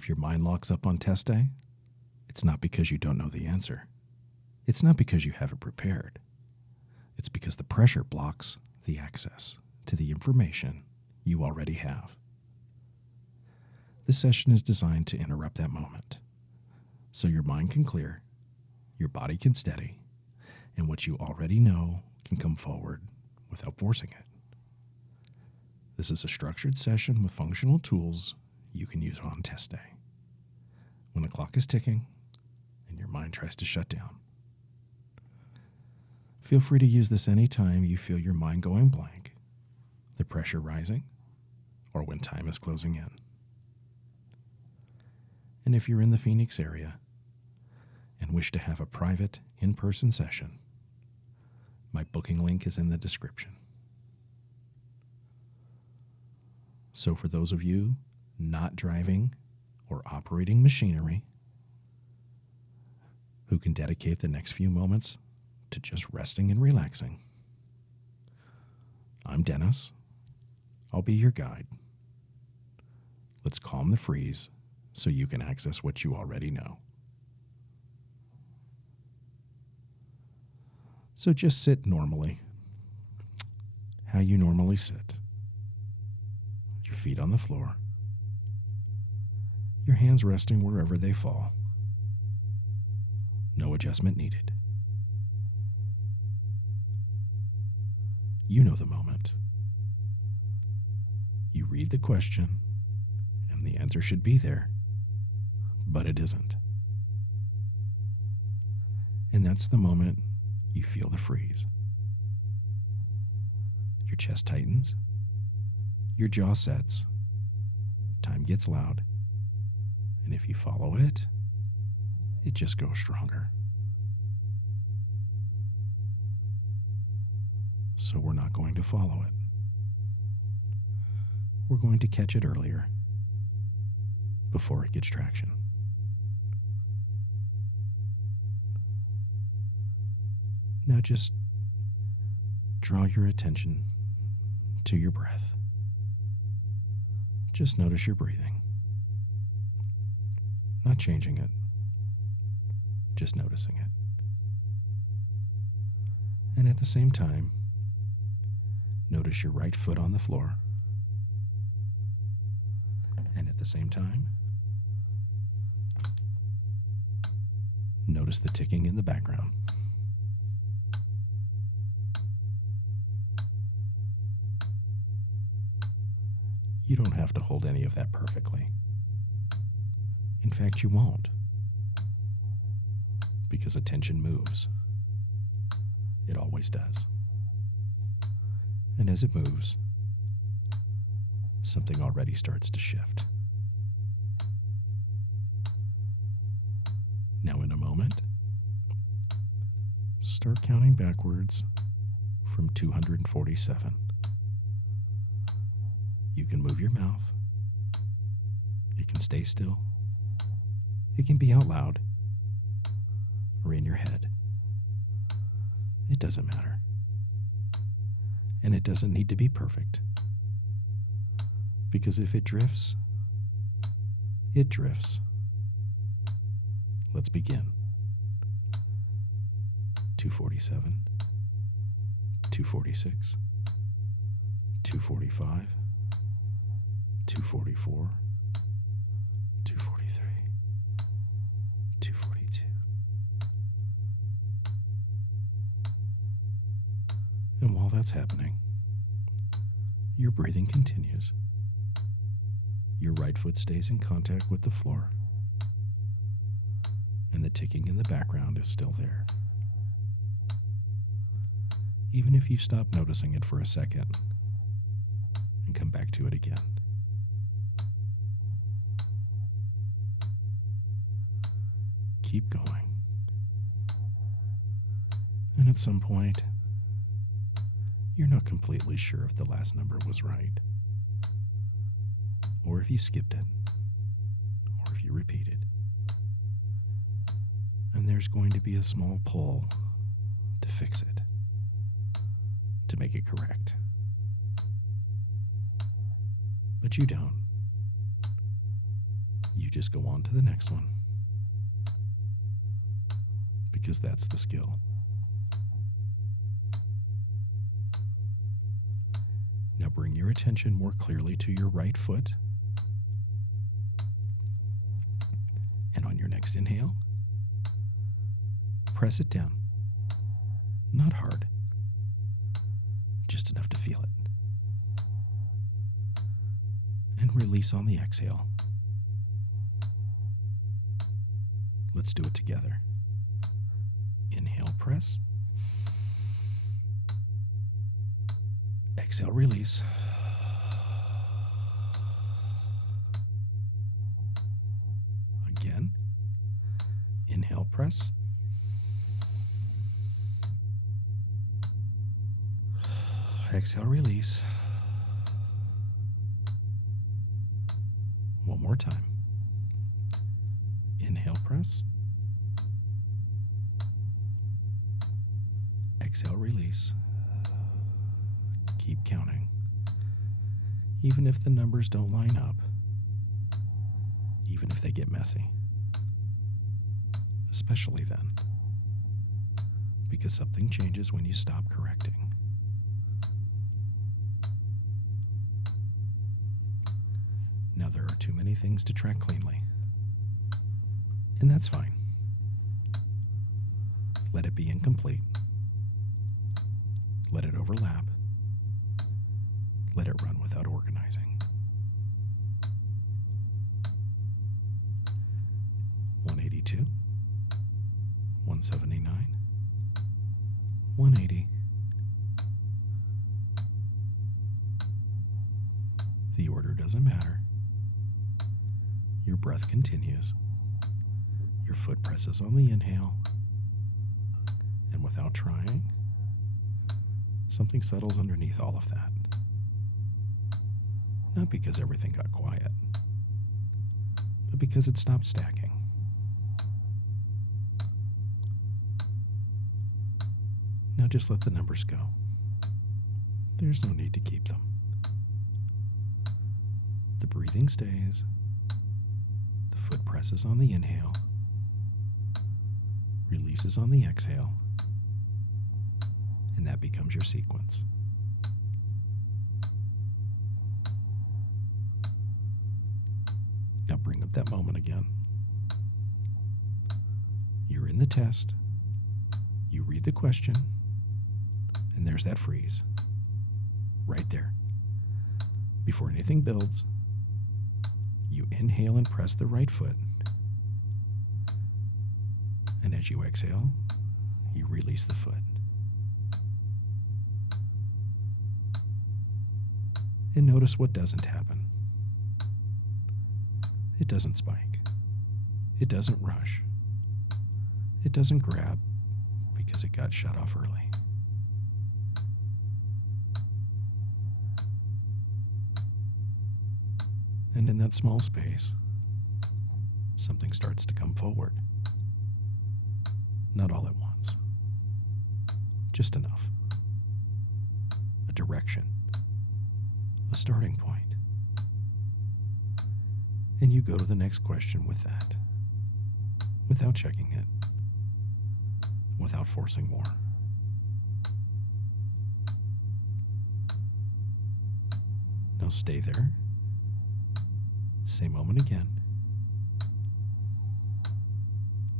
if your mind locks up on test day, it's not because you don't know the answer. It's not because you haven't prepared. It's because the pressure blocks the access to the information you already have. This session is designed to interrupt that moment, so your mind can clear, your body can steady, and what you already know can come forward without forcing it. This is a structured session with functional tools you can use on test day, when the clock is ticking and your mind tries to shut down. Feel free to use this anytime you feel your mind going blank, the pressure rising, or when time is closing in. And if you're in the Phoenix area and wish to have a private, in-person session, my booking link is in the description. So for those of you not driving or operating machinery who can dedicate the next few moments to just resting and relaxing, I'm Dennis. I'll be your guide. Let's calm the freeze so you can access what you already know. So just sit normally, how you normally sit. Your feet on the floor, your hands resting wherever they fall. No adjustment needed. You know the moment. You read the question, and the answer should be there, but it isn't. And that's the moment you feel the freeze. Your chest tightens, your jaw sets, time gets loud, and if you follow it, it just goes stronger. So we're not going to follow it. We're going to catch it earlier, before it gets traction. Now just draw your attention to your breath. Just notice your breathing. Not changing it, just noticing it. And at the same time, notice your right foot on the floor. And at the same time, notice the ticking in the background. You don't have to hold any of that perfectly. In fact, you won't. Because attention moves. It always does. And as it moves, something already starts to shift. Now in a moment, start counting backwards from 247. You can move your mouth. It can stay still. It can be out loud or in your head. It doesn't matter. And it doesn't need to be perfect. Because if it drifts, it drifts. Let's begin. 247, 246, 245, 244, 243, 242. And while that's happening, your breathing continues. Your right foot stays in contact with the floor, and the ticking in the background is still there. Even if you stop noticing it for a second and come back to it again. Keep going. And at some point, you're not completely sure if the last number was right, or if you skipped it, or if you repeated. And there's going to be a small pull to fix it, to make it correct. But you don't. You you just go on to the next one. Because that's the skill. Now bring your attention more clearly to your right foot. And on your next inhale, press it down. Not hard, just enough to feel it. And release on the exhale. Let's do it together. Inhale, press. Exhale, release. Again. Inhale, press. Exhale, release. One more time. Inhale, press. Exhale, release. Keep counting. Even if the numbers don't line up, even if they get messy. Especially then, because something changes when you stop correcting. Now there are too many things to track cleanly, and that's fine. Let it be incomplete. Let it overlap. Let it run without organizing. 182, 179, 180. The order doesn't matter. Your breath continues. Your foot presses on the inhale, and without trying, something settles underneath all of that. Not because everything got quiet, but because it stopped stacking. Now just let the numbers go. There's no need to keep them. The breathing stays. The foot presses on the inhale, releases on the exhale, and that becomes your sequence. Now bring up that moment again. You're in the test. You read the question, and there's that freeze. Right there. Before anything builds, you inhale and press the right foot. And as you exhale, you release the foot. And notice what doesn't happen. It doesn't spike. It doesn't rush. It doesn't grab because it got shut off early. And in that small space, something starts to come forward. Not all at once. Just enough. A direction. A starting point. And you go to the next question with that. Without checking it. Without forcing more. Now stay there. Same moment again.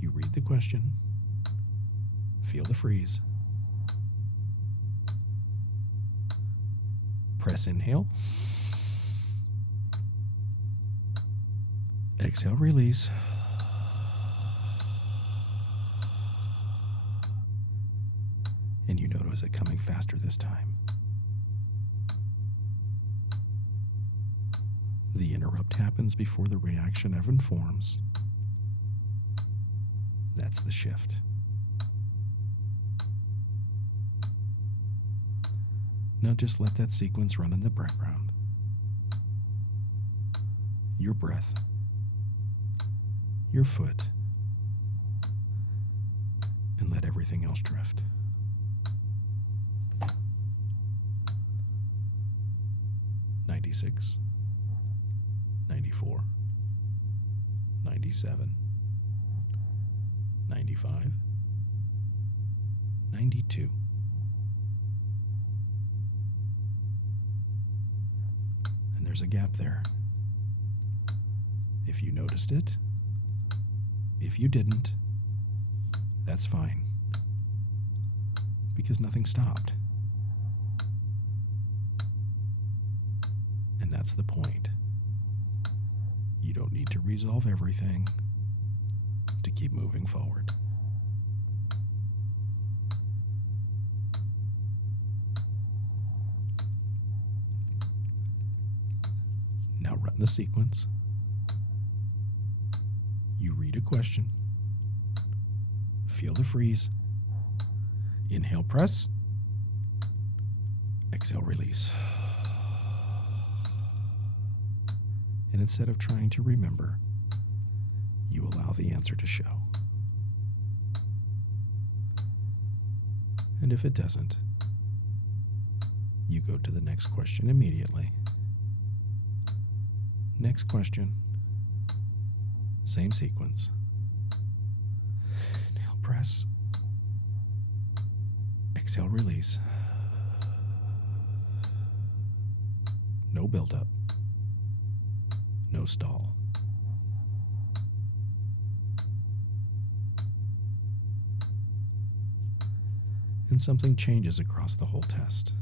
You read the question. Feel the freeze. Press inhale. Exhale, release. And you notice it coming faster this time. The interrupt happens before the reaction ever forms. That's the shift. Now just let that sequence run in the background. Your breath. Your foot. And let everything else drift. '96, '94, 97, 95, 92. And there's a gap there. If you noticed it, if you didn't, that's fine, because nothing stopped. And that's the point. You don't need to resolve everything to keep moving forward. Now run the sequence. You read a question. Feel the freeze. Inhale, press. Exhale, release. And instead of trying to remember, you allow the answer to show. And if it doesn't, you go to the next question immediately. Next question. Same sequence. Inhale, press. Exhale, release. No buildup. No stall. And something changes across the whole test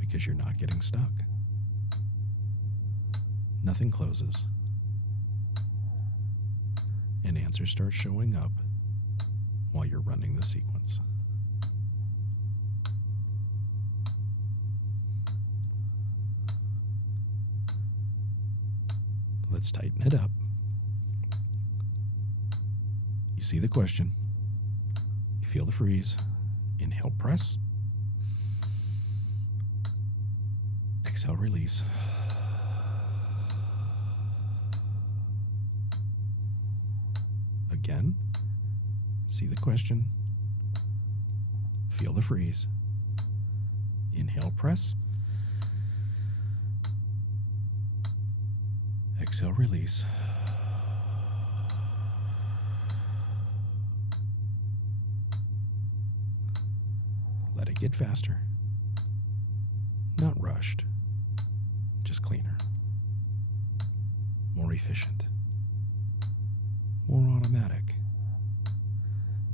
because you're not getting stuck. Nothing closes. And answers start showing up while you're running the sequence. Let's tighten it up. You see the question. You feel the freeze. Inhale, press. Exhale, release. Again, see the question. Feel the freeze. Inhale, press. Exhale, release. Let it get faster. Not rushed, just cleaner. More efficient. More automatic.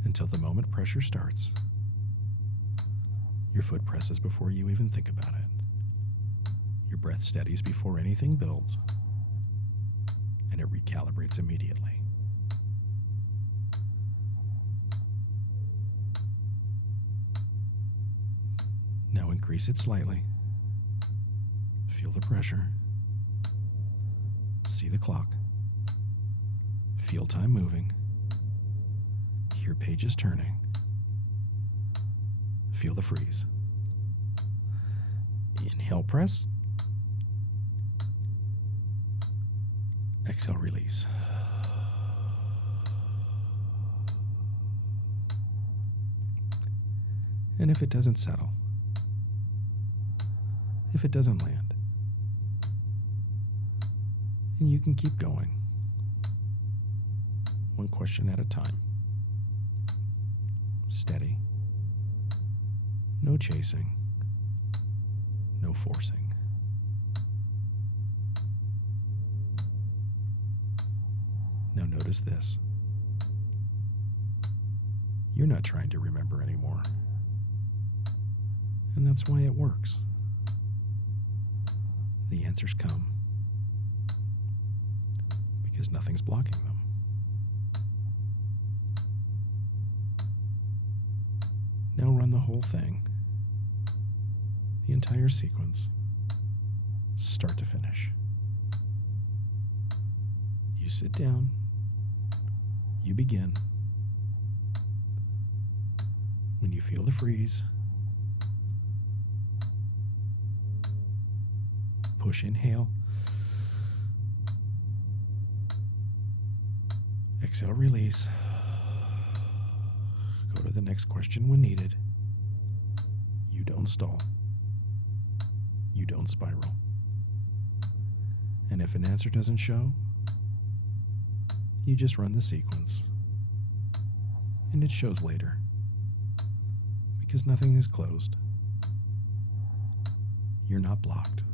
Until the moment pressure starts, your foot presses before you even think about it. Your breath steadies before anything builds. And it recalibrates immediately. Now increase it slightly. Feel the pressure. See the clock. Feel time moving. Hear pages turning. Feel the freeze. Inhale, press. Exhale, release. And if it doesn't settle, if it doesn't land, and you can keep going, one question at a time. Steady. No chasing. No forcing. Now notice this. You're not trying to remember anymore. And that's why it works. The answers come because nothing's blocking them. Now run the whole thing, the entire sequence, start to finish. You sit down, you begin. When you feel the freeze, push inhale, exhale, release. Go to the next question when needed. You don't stall. You don't spiral. And if an answer doesn't show, You just run the sequence, and it shows later because nothing is closed. You're not blocked.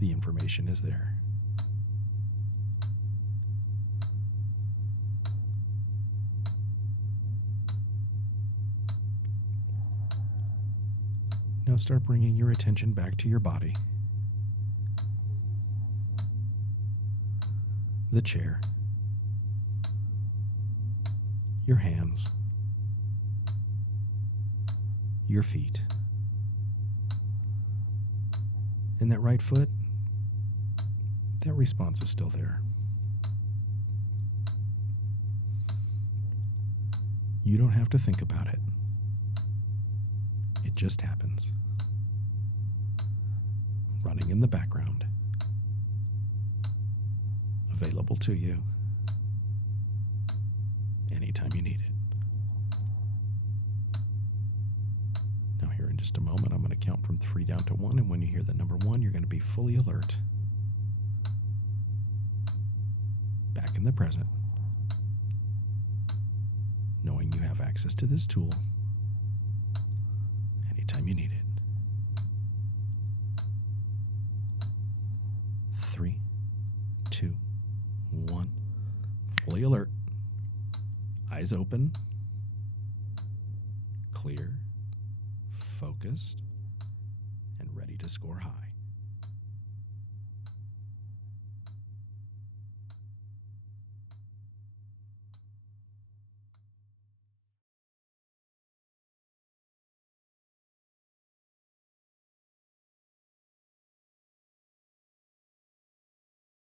The information is there. Now start bringing your attention back to your body, the chair, your hands, your feet, and that right foot. That response is still there. You don't have to think about it. It just happens. Running in the background. Available to you anytime you need it. Now here in just a moment, I'm going to count from 3 down to 1, and when you hear the number 1, you're going to be fully alert. Back in the present, knowing you have access to this tool anytime you need it. 3, 2, 1. Fully alert. Eyes open. Clear. Focused. And ready to score high.